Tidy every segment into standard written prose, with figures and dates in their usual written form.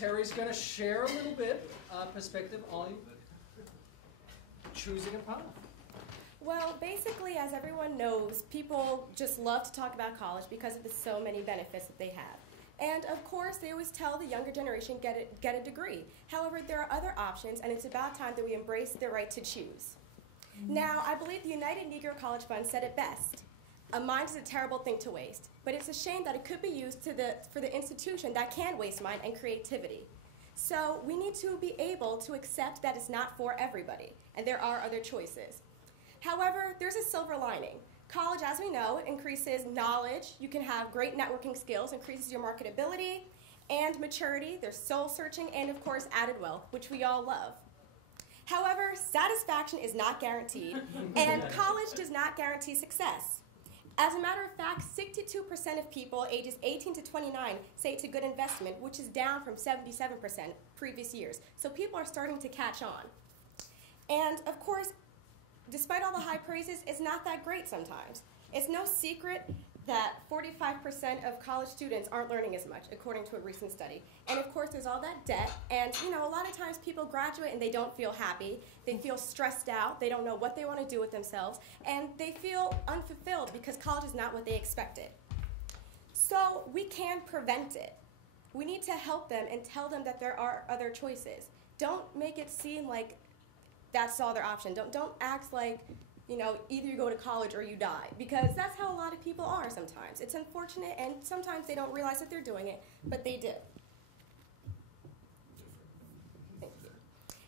Terry's going to share a little bit perspective on choosing a path. Well, basically, as everyone knows, people just love to talk about college because of the so many benefits that they have. And of course, they always tell the younger generation, get a degree. However, there are other options, and it's about time that we embrace the right to choose. Now, I believe the United Negro College Fund said it best. A mind is a terrible thing to waste, but it's a shame that it could be used for the institution that can waste mind and creativity. So we need to be able to accept that it's not for everybody, and there are other choices. However, there's a silver lining. College, as we know, increases knowledge. You can have great networking skills, increases your marketability and maturity. There's soul searching, and of course, added wealth, which we all love. However, satisfaction is not guaranteed, and college does not guarantee success. As a matter of fact, 62% of people ages 18 to 29 say it's a good investment, which is down from 77% previous years. So people are starting to catch on. And of course, despite all the high praises, it's not that great sometimes. It's no secret that 45% of college students aren't learning as much, according to a recent study. And of course, there's all that debt, and a lot of times people graduate and they don't feel happy, they feel stressed out, they don't know what they want to do with themselves, and they feel unfulfilled because college is not what they expected. So we can prevent it. We need to help them and tell them that there are other choices. Don't make it seem like that's all their option. Don't act like, either you go to college or you die, because that's how a lot of people are sometimes. It's unfortunate, and sometimes they don't realize that they're doing it, but they do. Thank you.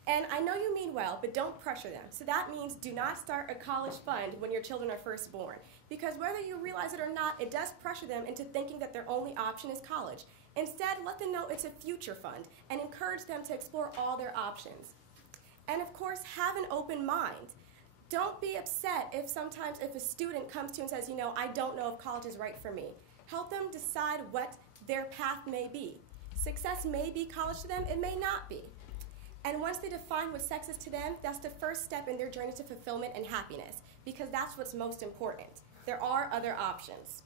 And I know you mean well, but don't pressure them. So that means do not start a college fund when your children are first born, because whether you realize it or not, it does pressure them into thinking that their only option is college. Instead, let them know it's a future fund and encourage them to explore all their options. And of course, have an open mind. Don't be upset if sometimes if a student comes to you and says, I don't know if college is right for me. Help them decide what their path may be. Success may be college to them, it may not be. And once they define what sex is to them, that's the first step in their journey to fulfillment and happiness, because that's what's most important. There are other options.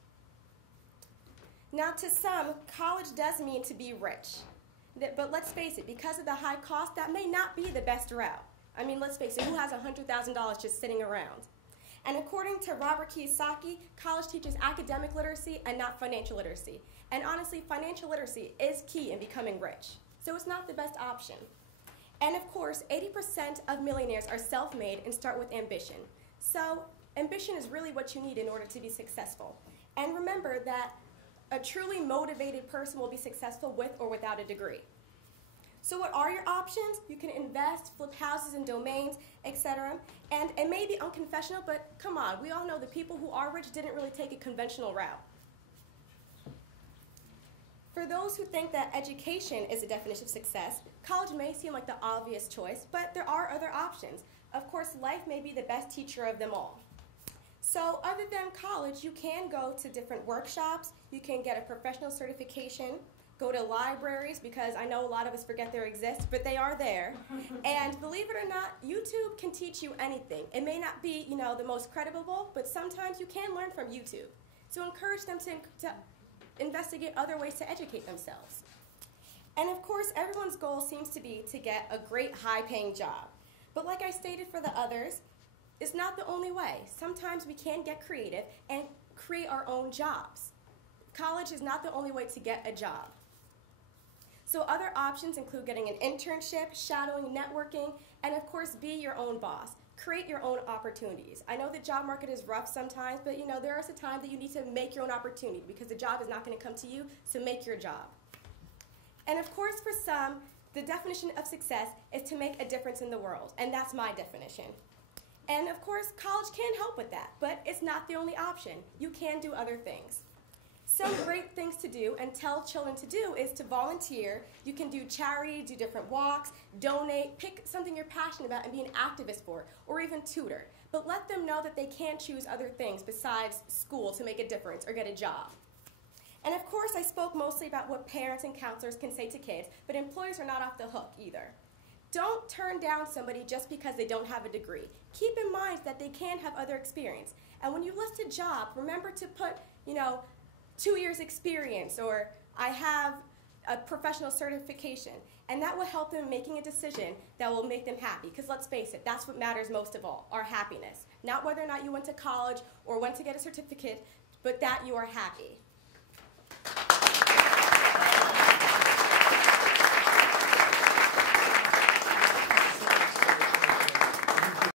Now, to some, college does mean to be rich. But let's face it, because of the high cost, that may not be the best route. I mean, let's face it, who has $100,000 just sitting around? And according to Robert Kiyosaki, college teaches academic literacy and not financial literacy. And honestly, financial literacy is key in becoming rich. So it's not the best option. And of course, 80% of millionaires are self-made and start with ambition. So ambition is really what you need in order to be successful. And remember that a truly motivated person will be successful with or without a degree. So what are your options? You can invest, flip houses and domains, etc. And it may be unconventional, but come on, we all know the people who are rich didn't really take a conventional route. For those who think that education is a definition of success, college may seem like the obvious choice, but there are other options. Of course, life may be the best teacher of them all. So other than college, you can go to different workshops, you can get a professional certification, go to libraries, because I know a lot of us forget they exist, but they are there. And believe it or not, YouTube can teach you anything. It may not be, the most credible, but sometimes you can learn from YouTube. So encourage them to investigate other ways to educate themselves. And of course, everyone's goal seems to be to get a great high-paying job. But like I stated for the others, it's not the only way. Sometimes we can get creative and create our own jobs. College is not the only way to get a job. So other options include getting an internship, shadowing, networking, and of course, be your own boss. Create your own opportunities. I know the job market is rough sometimes, but there is a time that you need to make your own opportunity, because the job is not going to come to you, so make your job. And of course, for some, the definition of success is to make a difference in the world, and that's my definition. And of course, college can help with that, but it's not the only option. You can do other things. Some great things to do and tell children to do is to volunteer. You can do charity, do different walks, donate, pick something you're passionate about and be an activist for, or even tutor. But let them know that they can choose other things besides school to make a difference or get a job. And of course, I spoke mostly about what parents and counselors can say to kids, but employers are not off the hook either. Don't turn down somebody just because they don't have a degree. Keep in mind that they can have other experience. And when you list a job, remember to put, 2 years experience, or I have a professional certification, and that will help them in making a decision that will make them happy. Because let's face it, that's what matters most of all, our happiness. Not whether or not you went to college or went to get a certificate, but that you are happy.